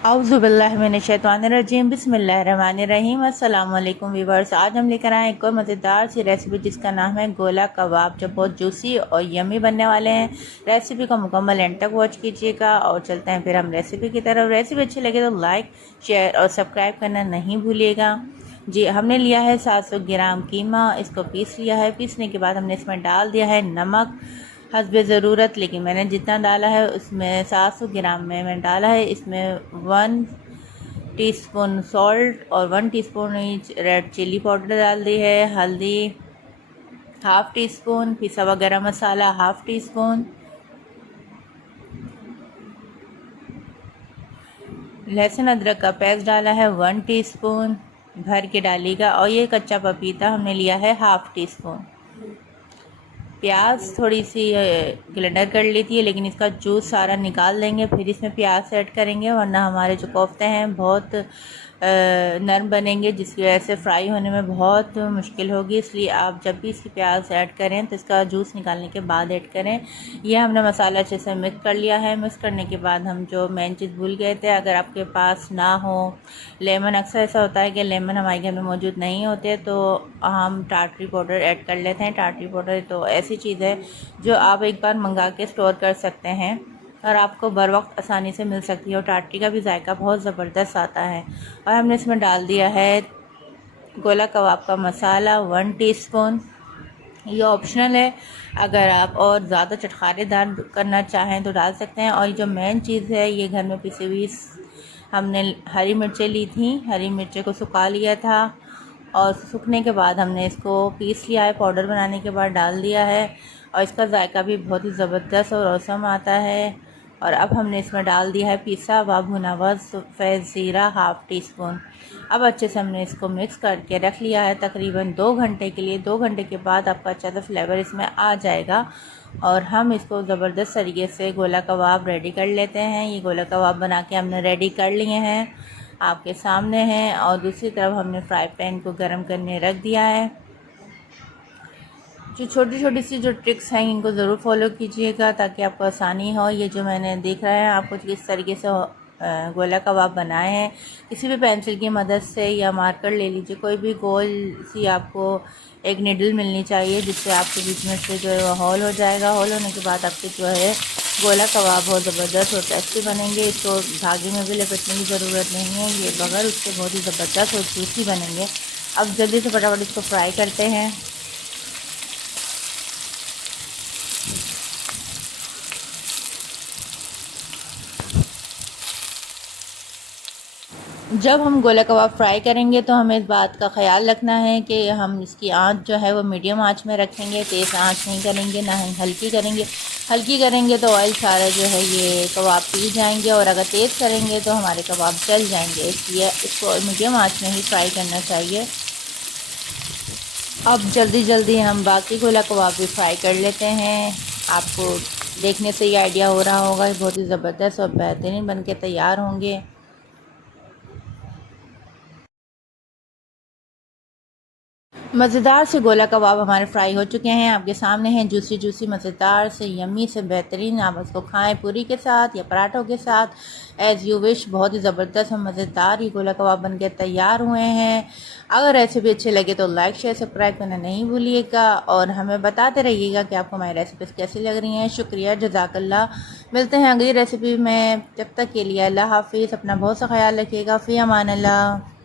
औज़ुबिल्लाहिमिनश्शैतानिर्रजीम बिस्मिल्लाहिर्रहमानिर्रहीम। अस्सलाम वालेकुम व्यूअर्स। आज हम लेकर आए एक और मज़ेदार सी रेसिपी जिसका नाम है गोला कबाब, जो बहुत जूसी और यमी बनने वाले हैं। रेसिपी को मुकम्मल एंड तक वॉच कीजिएगा और चलते हैं फिर हम रेसिपी की तरफ। रेसिपी अच्छी लगे तो लाइक, शेयर और सब्सक्राइब करना नहीं भूलिएगा। जी, हमने लिया है 700 ग्राम कीमा, इसको पीस लिया है। पीसने के बाद हमने इसमें डाल दिया है नमक हस्बे ज़रूरत, लेकिन मैंने जितना डाला है उसमें 700 ग्राम में मैंने डाला है इसमें 1 टीस्पून सॉल्ट और 1 टीस्पून रेड चिली पाउडर डाल दी है। हल्दी हाफ़ टी स्पून, पिसा हुआ गरम मसाला हाफ़ टी स्पून, लहसुन अदरक का पेस्ट डाला है 1 टीस्पून भर के डालिएगा। और ये कच्चा पपीता हमने लिया है हाफ़ टी स्पून। प्याज थोड़ी सी ग्लेंडर कर लेती है, लेकिन इसका जूस सारा निकाल देंगे, फिर इसमें प्याज ऐड करेंगे, वरना हमारे जो कोफ्ते हैं बहुत नरम बनेंगे, जिसकी वजह से फ्राई होने में बहुत मुश्किल होगी। इसलिए आप जब भी इसकी प्याज ऐड करें तो इसका जूस निकालने के बाद ऐड करें। यह हमने मसाला अच्छे से मिक्स कर लिया है। मिक्स करने के बाद हम जो मेन चीज़ भूल गए थे, अगर आपके पास ना हो लेमन, अक्सर ऐसा होता है कि लेमन हमारे घर में मौजूद नहीं होते, तो हम टाटरी पाउडर ऐड कर लेते हैं। टाटरी पाउडर तो ऐसी चीज़ है जो आप एक बार मंगा के स्टोर कर सकते हैं और आपको बर वक्त आसानी से मिल सकती है, और टाटरी का भी जायका बहुत ज़बरदस्त आता है। और हमने इसमें डाल दिया है गोला कबाब का मसाला 1 टीस्पून। ये ऑप्शनल है, अगर आप और ज़्यादा चटखारेदार करना चाहें तो डाल सकते हैं। और जो मेन चीज़ है, ये घर में पिसी हुई हमने हरी मिर्चें ली थी, हरी मिर्चें को सुखा लिया था और सूखने के बाद हमने इसको पीस लिया है, पाउडर बनाने के बाद डाल दिया है, और इसका जायका भी बहुत ही ज़बरदस्त और औसम आता है। और अब हमने इसमें डाल दिया है पिसा हुआ भुना हुआ सफ़ेद ज़ीरा हाफ़ टी स्पून। अब अच्छे से हमने इसको मिक्स करके रख लिया है तकरीबन 2 घंटे के लिए। 2 घंटे के बाद आपका अच्छा सा फ्लेवर इसमें आ जाएगा और हम इसको ज़बरदस्त तरीके से गोला कबाब रेडी कर लेते हैं। ये गोला कबाब बना के हमने रेडी कर लिए हैं, आपके सामने हैं। और दूसरी तरफ हमने फ्राई पैन को गर्म करने रख दिया है। जो छोटी छोटी सी जो ट्रिक्स हैं इनको ज़रूर फॉलो कीजिएगा ताकि आपको आसानी हो। ये जो मैंने देख रहा है आपको किस तरीके से गोला कबाब बनाए हैं, किसी भी पेंसिल की मदद से या मार्कर ले लीजिए, कोई भी गोल सी आपको एक निडल मिलनी चाहिए, जिससे आपके बीच में से जो है वो होल हो जाएगा। होल होने के बाद आपके जो है गोला कबाब बहुत ज़बरदस्त और टेस्टी बनेंगे। इसको धागे में भी लपेटने की ज़रूरत नहीं है, ये बगैर उसके बहुत ही ज़बरदस्त और जूसी बनेंगे। अब जल्दी से फटाफट इसको फ्राई करते हैं। जब हम गोला कबाब फ्राई करेंगे तो हमें इस बात का ख्याल रखना है कि हम इसकी आंच जो है वो मीडियम आंच में रखेंगे, तेज़ आंच नहीं करेंगे, ना ही हल्की करेंगे। हल्की करेंगे तो ऑयल सारा जो है ये कबाब पी जाएंगे, और अगर तेज़ करेंगे तो हमारे कबाब जल जाएंगे। इसलिए इसको मीडियम आंच में ही फ्राई करना चाहिए। अब जल्दी जल्दी हम बाकी गोला कबाब भी फ्राई कर लेते हैं। आपको देखने से ये आइडिया हो रहा होगा, बहुत ही ज़बरदस्त और बेहतरीन बन के तैयार होंगे। मज़ेदार से गोला कबाब हमारे फ्राई हो चुके हैं, आपके सामने हैं जूसी जूसी मज़ेदार से यमी से बेहतरीन। आप इसको खाएं पूरी के साथ या पराठों के साथ, एज़ यू विश। बहुत ही ज़बरदस्त और मज़ेदार ये गोला कबाब बन के तैयार हुए हैं। अगर रेसिपी अच्छे लगे तो लाइक शेयर सब्सक्राइब करना नहीं भूलिएगा, और हमें बताते रहिएगा कि आपको हमारी रेसिपीज़ कैसी लग रही हैं। शुक्रिया, जज़ाकल्लाह। मिलते हैं अगली रेसिपी में, जब तक के लिए अल्लाह हाफिज़। अपना बहुत सा ख्याल रखिएगा। फ़ी अमान अल्लाह।